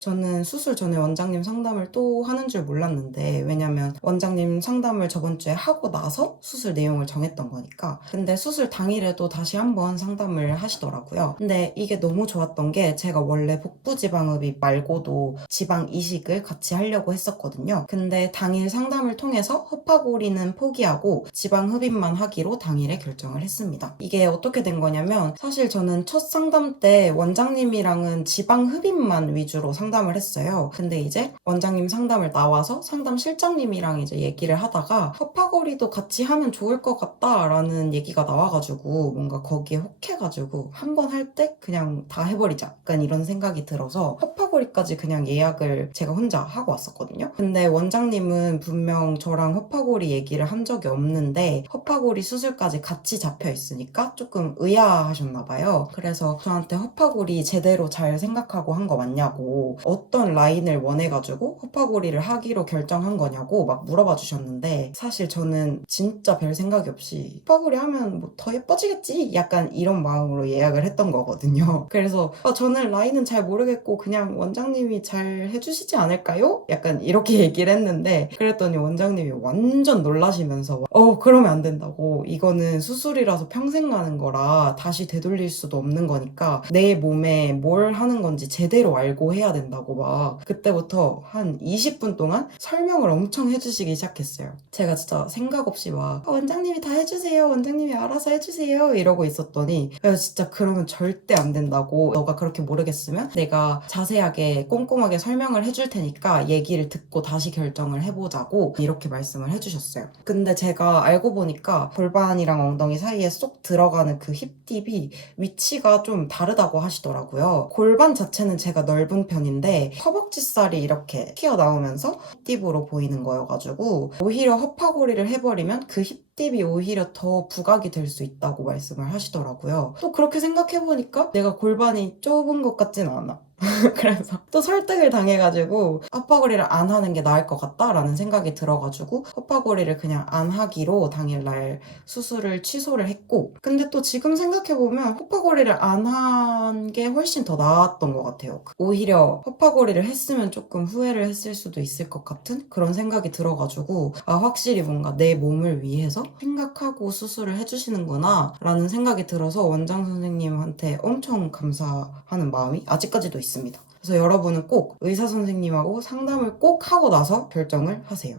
저는 수술 전에 원장님 상담을 또 하는 줄 몰랐는데 왜냐면 원장님 상담을 저번 주에 하고 나서 수술 내용을 정했던 거니까. 근데 수술 당일에도 다시 한번 상담을 하시더라고요. 근데 이게 너무 좋았던 게 제가 원래 복부 지방흡입 말고도 지방 이식을 같이 하려고 했었거든요. 근데 당일 상담을 통해서 허파고리는 포기하고 지방 흡입만 하기로 당일에 결정을 했습니다. 이게 어떻게 된 거냐면 사실 저는 첫 상담 때 원장님이랑은 지방 흡입만 위주로 상담 을 했어요. 근데 이제 원장님 상담을 나와서 상담 실장님이랑 이제 얘기를 하다가 허파고리도 같이 하면 좋을 것 같다라는 얘기가 나와가지고 뭔가 거기에 혹해가지고 한 번 할 때 그냥 다 해버리자. 약간 이런 생각이 들어서 허파 고리까지 그냥 예약을 제가 혼자 하고 왔었거든요. 근데 원장님은 분명 저랑 허파고리 얘기를 한 적이 없는데 허파고리 수술까지 같이 잡혀 있으니까 조금 의아하셨나 봐요. 그래서 저한테 허파고리 제대로 잘 생각하고 한 거 맞냐고 어떤 라인을 원해가지고 허파고리를 하기로 결정한 거냐고 막 물어봐 주셨는데 사실 저는 진짜 별 생각이 없이 허파고리 하면 뭐 더 예뻐지겠지? 약간 이런 마음으로 예약을 했던 거거든요. 그래서 아, 저는 라인은 잘 모르겠고 그냥 원 장님이 잘 해주시지 않을까요? 약간 이렇게 얘기를 했는데 그랬더니 원장님이 완전 놀라시면서 어 그러면 안 된다고 이거는 수술이라서 평생 가는 거라 다시 되돌릴 수도 없는 거니까 내 몸에 뭘 하는 건지 제대로 알고 해야 된다고 막 그때부터 한 20분 동안 설명을 엄청 해주시기 시작했어요. 제가 진짜 생각 없이 막 아, 원장님이 다 해주세요. 원장님이 알아서 해주세요. 이러고 있었더니 야 진짜 그러면 절대 안 된다고 너가 그렇게 모르겠으면 내가 자세하게 꼼꼼하게 설명을 해줄 테니까 얘기를 듣고 다시 결정을 해보자고 이렇게 말씀을 해주셨어요. 근데 제가 알고 보니까 골반이랑 엉덩이 사이에 쏙 들어가는 그 힙딥이 위치가 좀 다르다고 하시더라고요. 골반 자체는 제가 넓은 편인데 허벅지살이 이렇게 튀어나오면서 힙딥으로 보이는 거여가지고 오히려 허파고리를 해버리면 그 힙딥이 오히려 더 부각이 될 수 있다고 말씀을 하시더라고요. 또 그렇게 생각해보니까 내가 골반이 좁은 것 같진 않아. 그래서 또 설득을 당해가지고 허파고리를 안 하는 게 나을 것 같다라는 생각이 들어가지고 허파고리를 그냥 안 하기로 당일날 수술을 취소를 했고 근데 또 지금 생각해보면 허파고리를 안 한 게 훨씬 더 나았던 것 같아요. 오히려 허파고리를 했으면 조금 후회를 했을 수도 있을 것 같은 그런 생각이 들어가지고 아 확실히 뭔가 내 몸을 위해서 생각하고 수술을 해주시는구나 라는 생각이 들어서 원장 선생님한테 엄청 감사하는 마음이 아직까지도 있습니다. 그래서 여러분은 꼭 의사 선생님하고 상담을 꼭 하고 나서 결정을 하세요